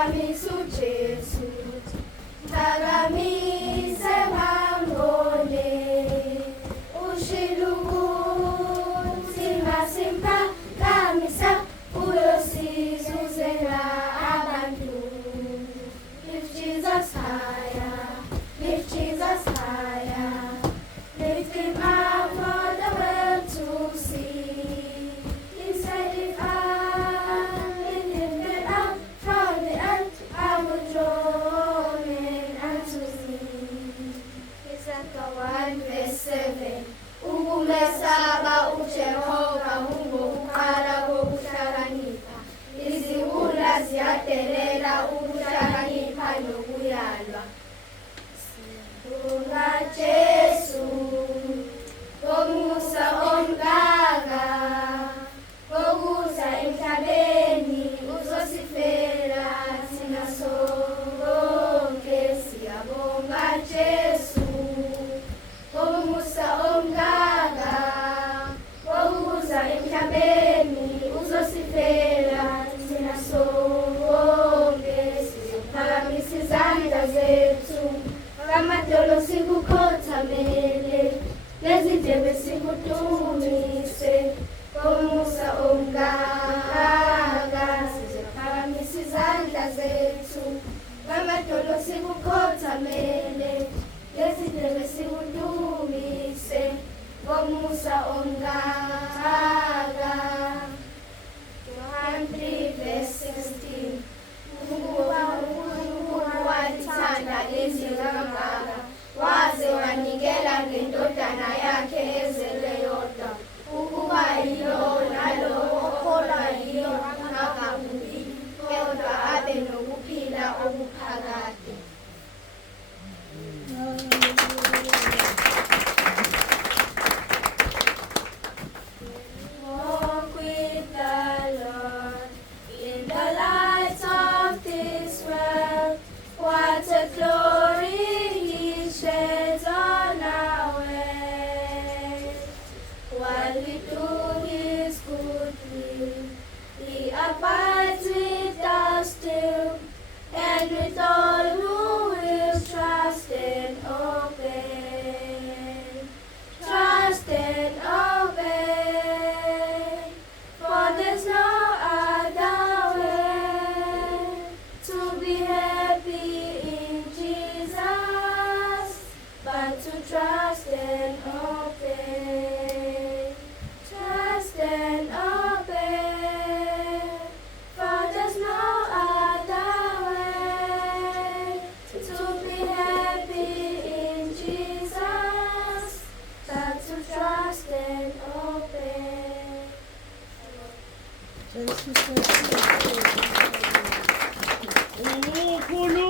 Phakamise uJesu, phakamise bangone, ushiluku simasimphakamisa uyosizuzela abantu. Lift Jesus higher, lift Jesus higher, lift him up for the world to see. Inside the earth, lifted up from the earth, I will draw men unto thee. Isaiah 1 verse 7. Ukumesaba uJehova ungokuqala kokuhlakanipha. Iziwula ziyadelela ukuhlakanipha nokuyalwa. Sibonga Jesu, ngomusa omkaka, ngokuza emhlabeni uzosifela thina sonke. Siyabonga Jesu, ngomusa omkaka, ngokuza emhlabeni uzosifela thina sonke. Siphakamisa izandla zethu, amadolo sikukhothamele, nezindlebe sikudumise. Ngomusa omkaka, sizophakamisa izandla zethu, amadolo sikukhothamele, nezindlebe sikudumise. Ngomusa omkaka. John 3 verse 16. uNkulunkulu walithanda ilizwe kangaka, waze wanikela ngendodana yakhe ezelwe yodwa, ukuba yilo nalo okholwa yiyo angakabuyi, kodwa abe nokuphila okuphakade. Walk with the Lord in the light of this world. What a glory He sheds on our way. While we do His good will, He abides with us still, and with all who will trust and obey. Trust and obey, for there's no other way to be happy in Jesus, but to trust and obey. Trust and obey, for there's no other way to be happy in Jesus, but to trust and obey. 우kulу